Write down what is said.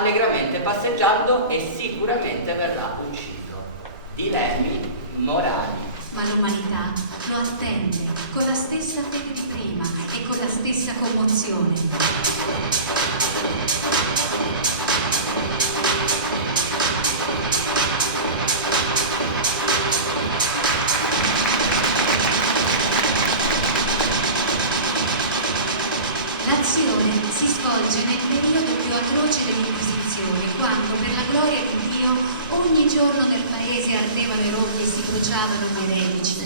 allegramente passeggiando e sicuramente verrà ucciso. Dilemmi morali. Ma l'umanità lo attende con la stessa fede di prima e con la stessa commozione. L'azione si svolge nel periodo più atroce dell'Inquisizione, quando per la gloria di Dio ogni giorno nel paese ardevano i roghi e si bruciavano gli eretici.